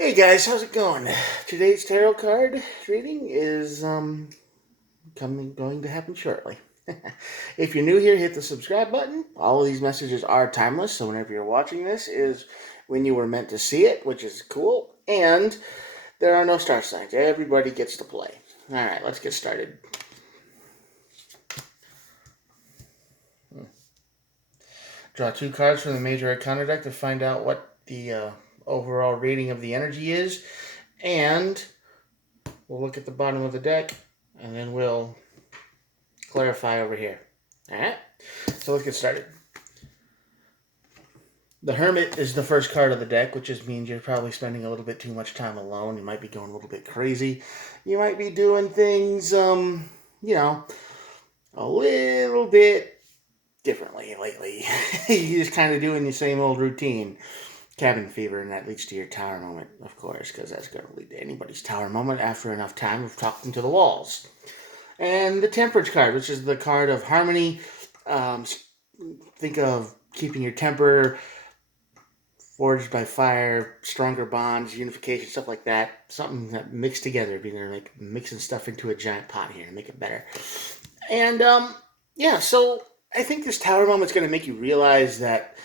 Hey guys, how's it going? Today's tarot card reading is going to happen shortly. If you're new here, hit the subscribe button. All of these messages are timeless, so whenever you're watching this is when you were meant to see it, which is cool. And there are no star signs. Everybody gets to play. All right, let's get started. Draw two cards from the major arcana deck to find out what the overall rating of the energy is, and we'll look at the bottom of the deck, and then we'll clarify over here. All right, so let's get started. The Hermit is the first card of the deck, which just means you're probably spending a little bit too much time alone. You might be going a little bit crazy. You might be doing things, a little bit differently lately. You're just kind of doing the same old routine. Cabin fever, and that leads to your tower moment, of course, because that's going to lead to anybody's tower moment after enough time of talking to the walls. And the Temperance card, which is the card of harmony. Think of keeping your temper, forged by fire, stronger bonds, unification, stuff like that. Something that mixed together, being like mixing stuff into a giant pot here to make it better. And yeah, so I think this tower moment's going to make you realize that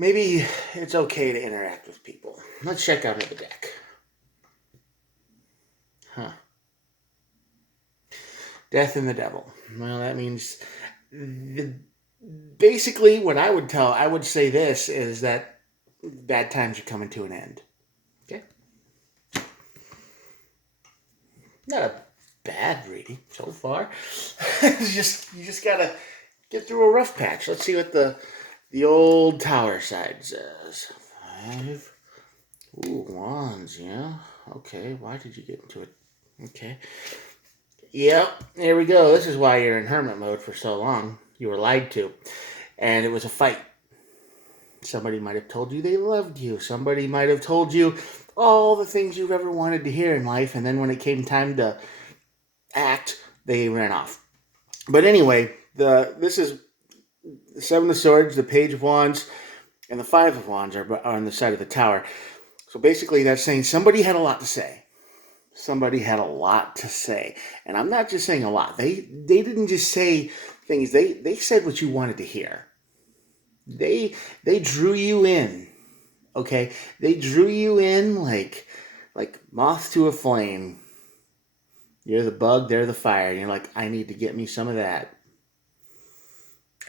maybe it's okay to interact with people. Let's check out the deck. Huh. Death and the Devil. Well, that means basically what I would say this is that bad times are coming to an end. Okay. Not a bad reading so far. You just gotta get through a rough patch. Let's see what the old tower side says. 5. Ooh, wands, yeah. Okay, why did you get into it? Okay. Yep, there we go. This is why you're in hermit mode for so long. You were lied to. And it was a fight. Somebody might have told you they loved you. Somebody might have told you all the things you've ever wanted to hear in life. And then when it came time to act, they ran off. But anyway, this is the Seven of Swords, the Page of Wands, and the Five of Wands are on the side of the tower. So basically that's saying somebody had a lot to say. Somebody had a lot to say. And I'm not just saying a lot. They didn't just say things. They said what you wanted to hear. They drew you in. Okay? They drew you in like moth to a flame. You're the bug, they're the fire. And you're like, I need to get me some of that.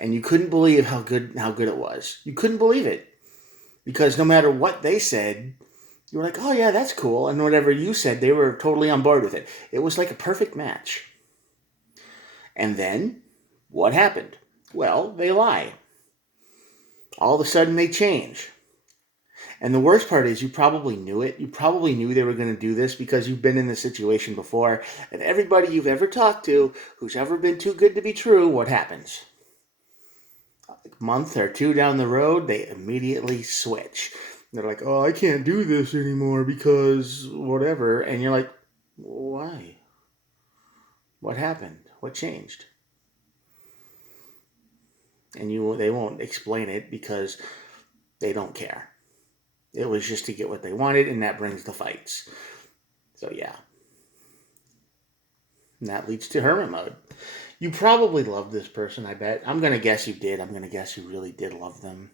And you couldn't believe how good it was. You couldn't believe it. Because no matter what they said, you were like, oh yeah, that's cool. And whatever you said, they were totally on board with it. It was like a perfect match. And then, what happened? Well, they lie. All of a sudden, they change. And the worst part is you probably knew it. You probably knew they were going to do this because you've been in this situation before. And everybody you've ever talked to who's ever been too good to be true, what happens? A month or two down the road, they immediately switch. They're like, oh, I can't do this anymore because whatever. And you're like, why? What happened? What changed? And they won't explain it because they don't care. It was just to get what they wanted, and that brings the fights. So yeah. And that leads to hermit mode. You probably loved this person, I bet. I'm going to guess you did. I'm going to guess you really did love them.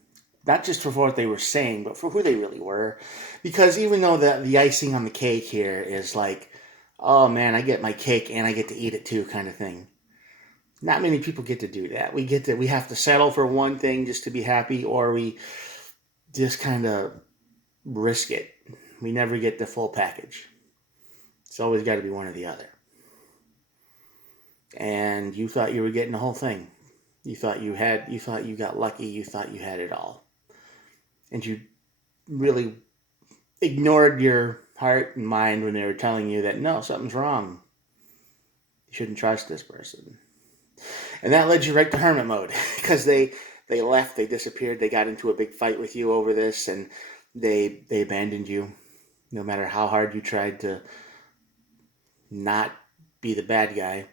Not just for what they were saying, but for who they really were. Because even though the icing on the cake here is like, oh man, I get my cake and I get to eat it too kind of thing. Not many people get to do that. We have to settle for one thing just to be happy, or we just kind of risk it. We never get the full package. It's always got to be one or the other. And you thought you were getting the whole thing. You thought you got lucky. You thought you had it all. And you really ignored your heart and mind when they were telling you that, no, something's wrong. You shouldn't trust this person. And that led you right to hermit mode because they left, they disappeared, they got into a big fight with you over this, and they abandoned you. No matter how hard you tried to not be the bad guy,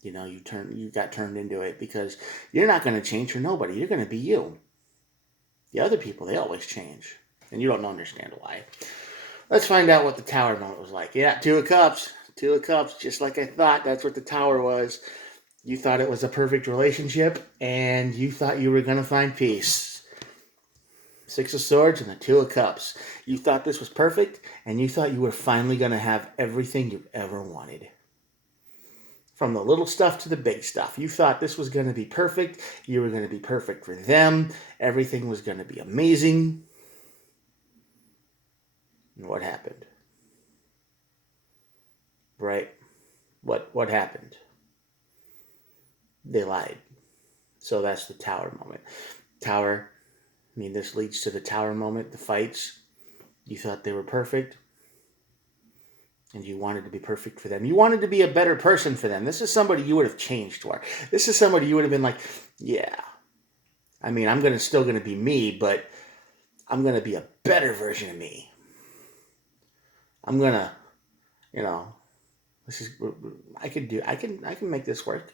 you got turned into it because you're not going to change for nobody. You're going to be you. The other people, they always change. And you don't understand why. Let's find out what the Tower moment was like. Yeah, Two of Cups. Two of Cups, just like I thought. That's what the Tower was. You thought it was a perfect relationship, and you thought you were going to find peace. Six of Swords and the Two of Cups. You thought this was perfect, and you thought you were finally going to have everything you've ever wanted. From the little stuff to the big stuff. You thought this was going to be perfect. You were going to be perfect for them. Everything was going to be amazing. And what happened? Right? What happened? They lied. So that's the Tower moment. Tower, I mean, this leads to the Tower moment, the fights. You thought they were perfect. And you wanted to be perfect for them. You wanted to be a better person for them. This is somebody you would have changed for. This is somebody you would have been like, yeah. I mean, I'm still going to be me, but I'm going to be a better version of me. I'm going to, I can make this work.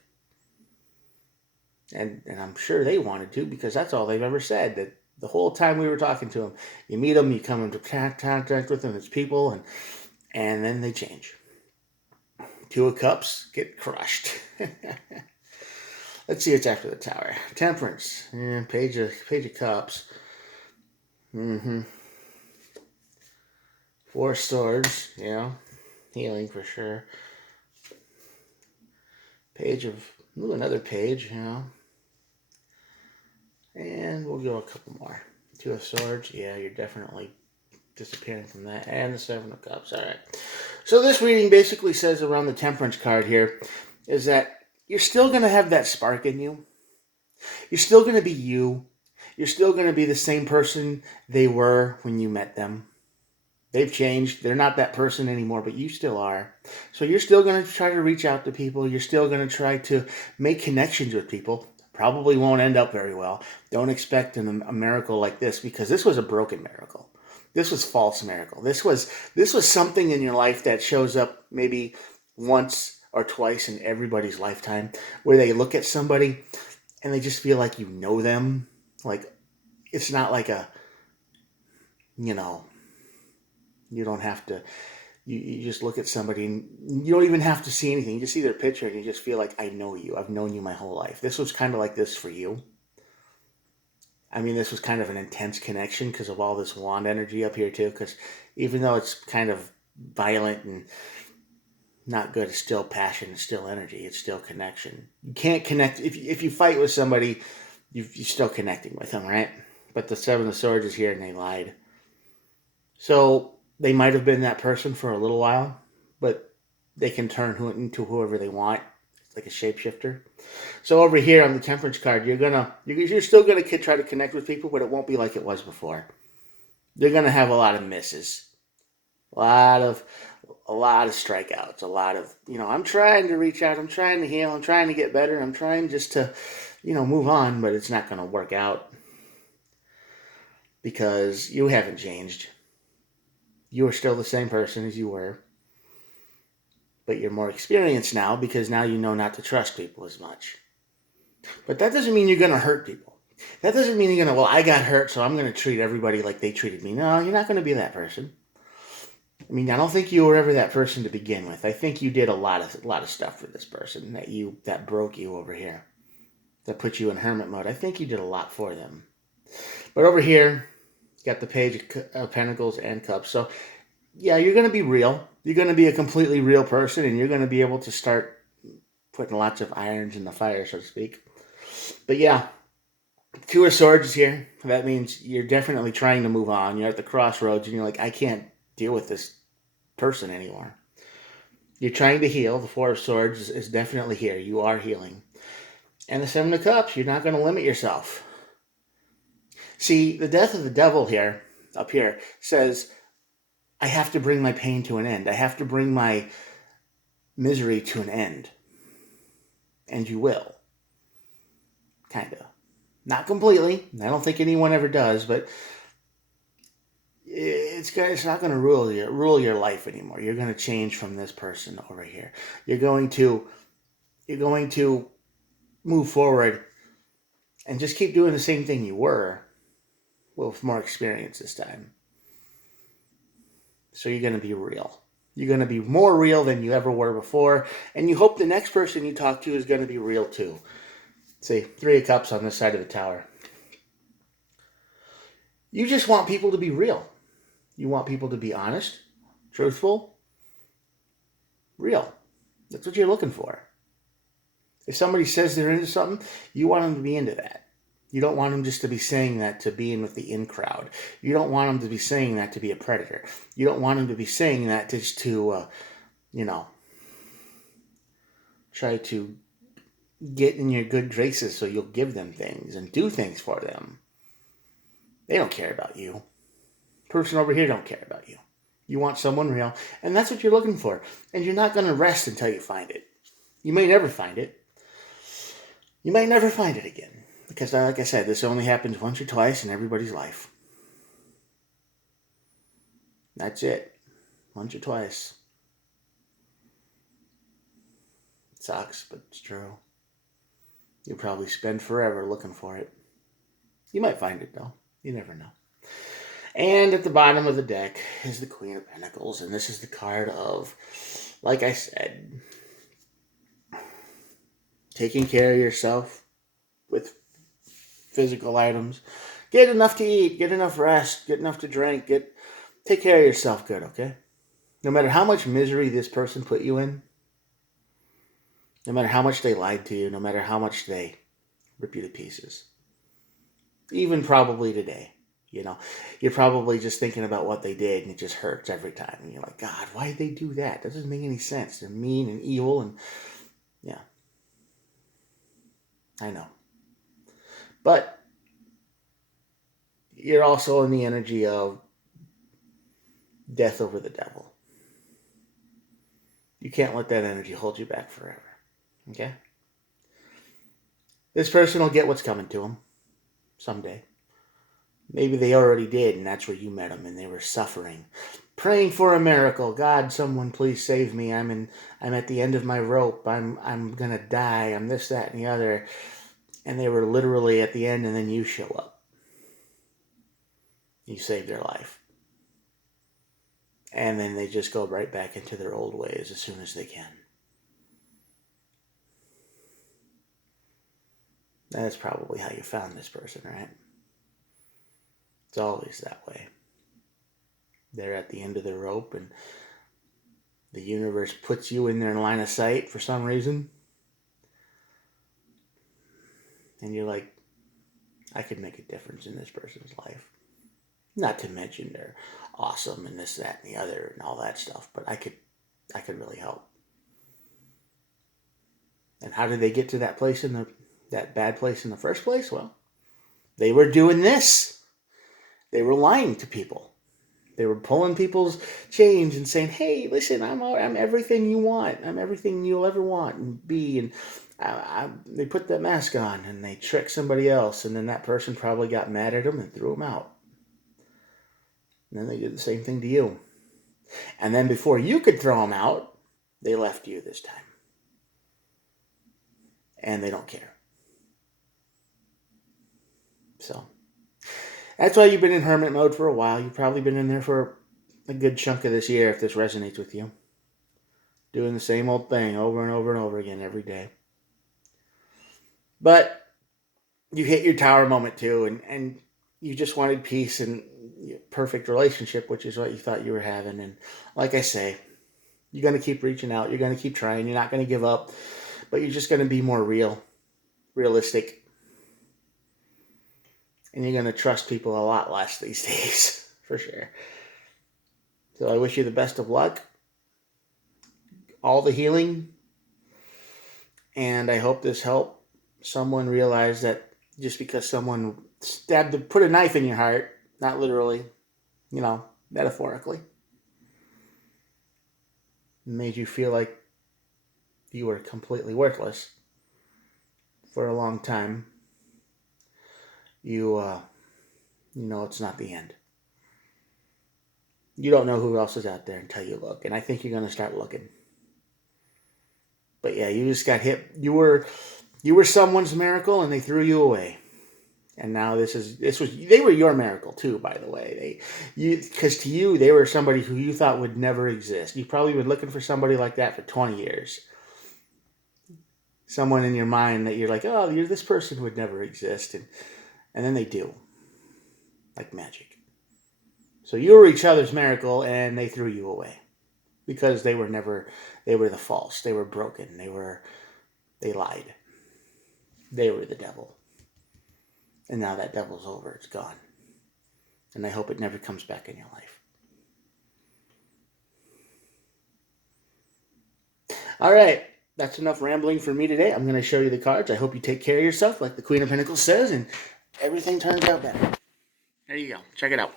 And I'm sure they wanted to, because that's all they've ever said. That the whole time we were talking to them, you meet them, you come into contact with them as people, and then they change. Two of Cups get crushed. Let's see what's after the Tower. Temperance. Yeah, Page of Cups. Four of Swords. Yeah. Healing for sure. Another page, And we'll go a couple more. Two of Swords. Yeah, you're definitely disappearing from that. And the Seven of Cups. All right. So this reading basically says around the Temperance card here is that you're still going to have that spark in you. You're still going to be you. You're still going to be the same person they were when you met them. They've changed. They're not that person anymore, but you still are. So you're still going to try to reach out to people. You're still going to try to make connections with people. Probably won't end up very well. Don't expect a miracle like this, because this was a broken miracle. This was false miracle. This was something in your life that shows up maybe once or twice in everybody's lifetime, where they look at somebody and they just feel like you know them. Like, it's not like you don't have to, you just look at somebody and you don't even have to see anything. You just see their picture and you just feel like, I know you. I've known you my whole life. This was kind of like this for you. I mean, this was kind of an intense connection because of all this wand energy up here too, because even though it's kind of violent and not good, it's still passion, it's still energy, it's still connection. You can't connect, if you fight with somebody, you're still connecting with them, right? But the Seven of Swords is here and they lied. So they might have been that person for a little while, but they can turn into whoever they want. It's like a shapeshifter. So over here on the Temperance card, you're still gonna try to connect with people, but it won't be like it was before. You're gonna have a lot of misses, a lot of strikeouts, a lot of I'm trying to reach out, I'm trying to heal, I'm trying to get better, I'm trying just to move on, but it's not gonna work out because you haven't changed. You are still the same person as you were, but you're more experienced now because now you know not to trust people as much. But that doesn't mean you're going to hurt people. That doesn't mean you're going to, I got hurt, so I'm going to treat everybody like they treated me. No, you're not going to be that person. I mean, I don't think you were ever that person to begin with. I think you did a lot of stuff for this person that broke you over here, that put you in hermit mode. I think you did a lot for them. But over here, you got the Page of Pentacles and Cups. So yeah, you're going to be real. You're going to be a completely real person, and you're going to be able to start putting lots of irons in the fire, so to speak. But yeah, Two of Swords is here. That means you're definitely trying to move on. You're at the crossroads, and you're like, I can't deal with this person anymore. You're trying to heal. The Four of Swords is definitely here. You are healing. And the Seven of Cups, you're not going to limit yourself. See, the death of the devil here, up here, says, I have to bring my pain to an end. I have to bring my misery to an end. And you will. Kind of. Not completely. I don't think anyone ever does, but it's not going to rule your life anymore. You're going to change from this person over here. You're going to move forward and just keep doing the same thing you were, with more experience this time. So you're going to be real. You're going to be more real than you ever were before. And you hope the next person you talk to is going to be real too. See, 3 of Cups on this side of the tower. You just want people to be real. You want people to be honest, truthful, real. That's what you're looking for. If somebody says they're into something, you want them to be into that. You don't want them just to be saying that to be in with the in crowd. You don't want them to be saying that to be a predator. You don't want them to be saying that just to, try to get in your good graces so you'll give them things and do things for them. They don't care about you. Person over here don't care about you. You want someone real, and that's what you're looking for. And you're not going to rest until you find it. You may never find it. You might never find it again. Because, like I said, this only happens once or twice in everybody's life. That's it. Once or twice. It sucks, but it's true. You'll probably spend forever looking for it. You might find it, though. You never know. And at the bottom of the deck is the Queen of Pentacles. And this is the card of, like I said, taking care of yourself with physical items. Get enough to eat. Get enough rest. Get enough to drink. Take care of yourself good, okay? No matter how much misery this person put you in, no matter how much they lied to you, no matter how much they rip you to pieces, even probably today, you're probably just thinking about what they did and it just hurts every time. And you're like, God, why did they do that? That doesn't make any sense. They're mean and evil and, yeah. I know. But you're also in the energy of death over the devil. You can't let that energy hold you back forever. Okay? This person will get what's coming to them someday. Maybe they already did, and that's where you met them, and they were suffering, praying for a miracle. God, someone please save me. I'm at the end of my rope. I'm gonna die. I'm this, that, and the other. And they were literally at the end, and then you show up. You save their life. And then they just go right back into their old ways as soon as they can. That's probably how you found this person, right? It's always that way. They're at the end of their rope, and the universe puts you in their line of sight for some reason. And you're like, I could make a difference in this person's life. Not to mention they're awesome and this, that, and the other and all that stuff. But I could really help. And how did they get to that place that bad place in the first place? Well, they were doing this. They were lying to people. They were pulling people's chains and saying, "Hey, listen, I'm everything you want. I'm everything you'll ever want and be." And they put that mask on and they tricked somebody else, and then that person probably got mad at them and threw them out. And then they did the same thing to you. And then before you could throw them out, they left you this time. And they don't care. So that's why you've been in hermit mode for a while. You've probably been in there for a good chunk of this year if this resonates with you. Doing the same old thing over and over and over again every day. But you hit your tower moment too, and you just wanted peace and perfect relationship, which is what you thought you were having. And like I say, you're going to keep reaching out. You're going to keep trying. You're not going to give up. But you're just going to be more realistic. And you're going to trust people a lot less these days, for sure. So I wish you the best of luck. All the healing. And I hope this helped someone realize that just because someone put a knife in your heart, not literally, metaphorically, made you feel like you were completely worthless for a long time, you know it's not the end. You don't know who else is out there until you look, and I think you're going to start looking. But yeah, you just got hit. You were someone's miracle, and they threw you away. And now they were your miracle too, by the way. Because to you, they were somebody who you thought would never exist. You've probably been looking for somebody like that for 20 years. Someone in your mind that you're like, oh, this person would never exist. And then they do. Like magic. So you were each other's miracle, and they threw you away. Because they were the false. They were broken. They lied. They were the devil. And now that devil's over. It's gone. And I hope it never comes back in your life. All right. That's enough rambling for me today. I'm going to show you the cards. I hope you take care of yourself, like the Queen of Pentacles says, and everything turns out better. There you go. Check it out.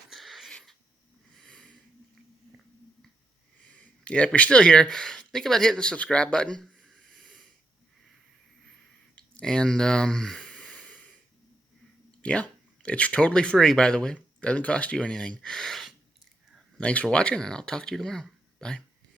Yeah, if you're still here, think about hitting the subscribe button. And, yeah, it's totally free, by the way. Doesn't cost you anything. Thanks for watching, and I'll talk to you tomorrow. Bye.